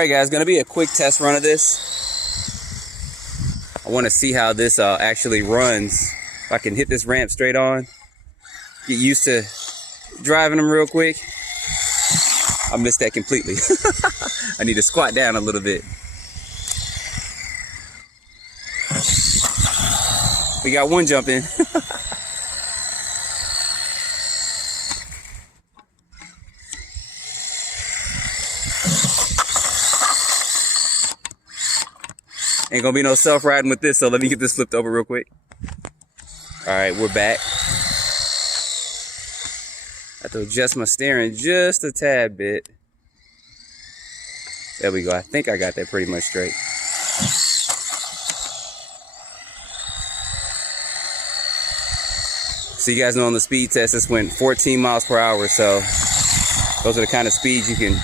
Alright guys, gonna be a quick test run of this. I want to see how this actually runs. If I can hit this ramp straight on, get used to driving them real quick. I missed that completely. I need to squat down a little bit. We got one jump in. Ain't gonna be no self-riding with this, so let me get this flipped over real quick. Alright, we're back. I have to adjust my steering just a tad bit. There we go. I think I got that pretty much straight. So you guys know on the speed test, this went 14 miles per hour, so those are the kind of speeds you can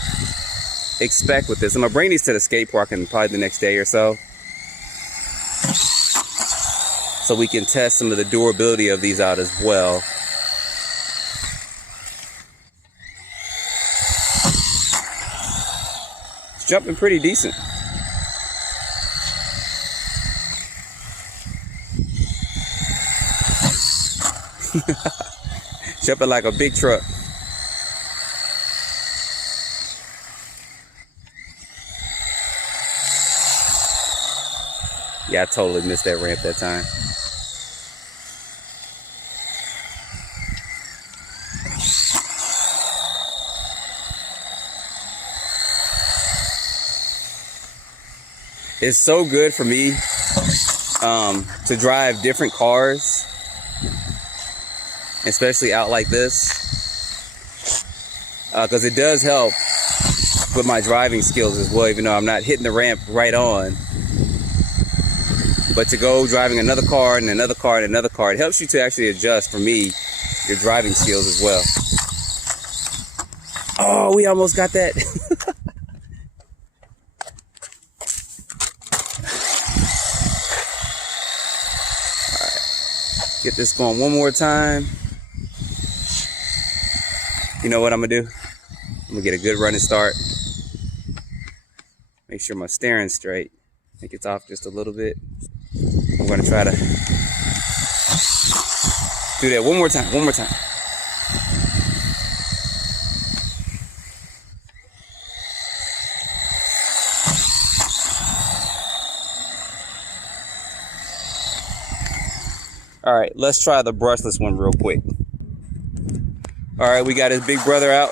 expect with this. I'm gonna bring these to the skate park in probably the next day or so we can test some of the durability of these out as well. It's jumping pretty decent. Jumping like a big truck. Yeah, I totally missed that ramp that time. It's so good for me to drive different cars, especially out like this, because it does help with my driving skills as well, even though I'm not hitting the ramp right on. But to go driving another car and another car and another car, it helps you to actually adjust, for me, your driving skills as well. Oh, we almost got that. Get this going one more time. You know what I'm gonna do? I'm gonna get a good running start. Make sure my steering's straight. I think it's off just a little bit. I'm gonna try to do that one more time, one more time. All right, let's try the brushless one real quick. All right, we got his big brother out.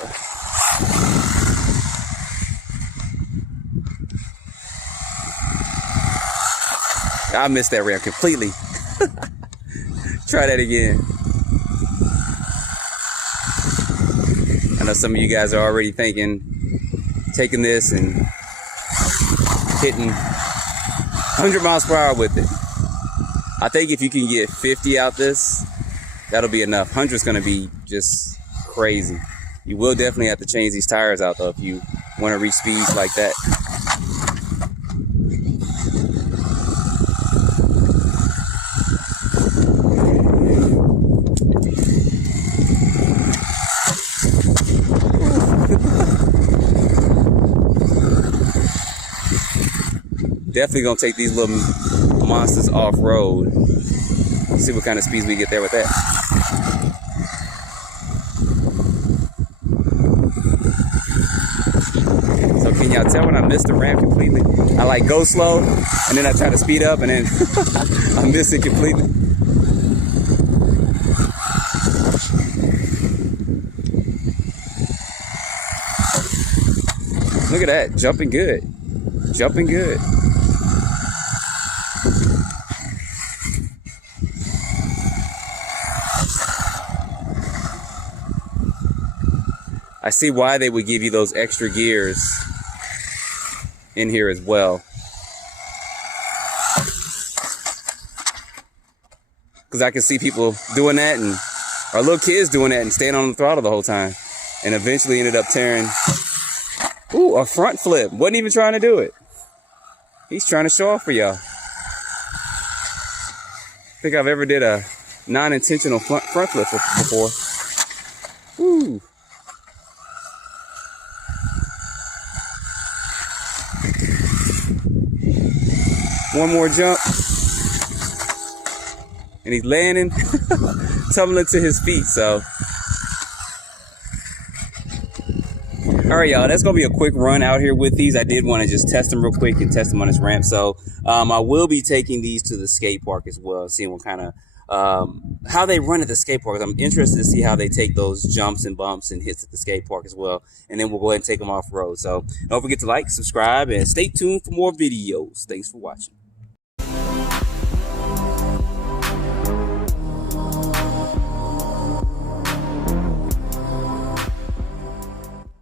I missed that ramp completely. Try that again. I know some of you guys are already thinking, taking this and hitting 100 miles per hour with it. I think if you can get 50 out this, that'll be enough. 100 is going to be just crazy. You will definitely have to change these tires out though if you want to reach speeds like that. Definitely gonna take these little monsters off-road. See what kind of speeds we get there with that. So can y'all tell when I missed the ramp completely? I like go slow and then I try to speed up and then I miss it completely. Look at that, jumping good. Jumping good. I see why they would give you those extra gears in here as well. Because I can see people doing that, and our little kids doing that and staying on the throttle the whole time. And eventually ended up tearing, ooh, a front flip. Wasn't even trying to do it. He's trying to show off for y'all. I think I've ever did a non-intentional front flip before. Woo. One more jump. And he's landing, tumbling to his feet, so. All right, y'all, that's going to be a quick run out here with these. I did want to just test them real quick and test them on this ramp. So I will be taking these to the skate park as well, seeing what kind of, how they run at the skate park. I'm interested to see how they take those jumps and bumps and hits at the skate park as well. And then we'll go ahead and take them off road. So don't forget to like, subscribe, and stay tuned for more videos. Thanks for watching.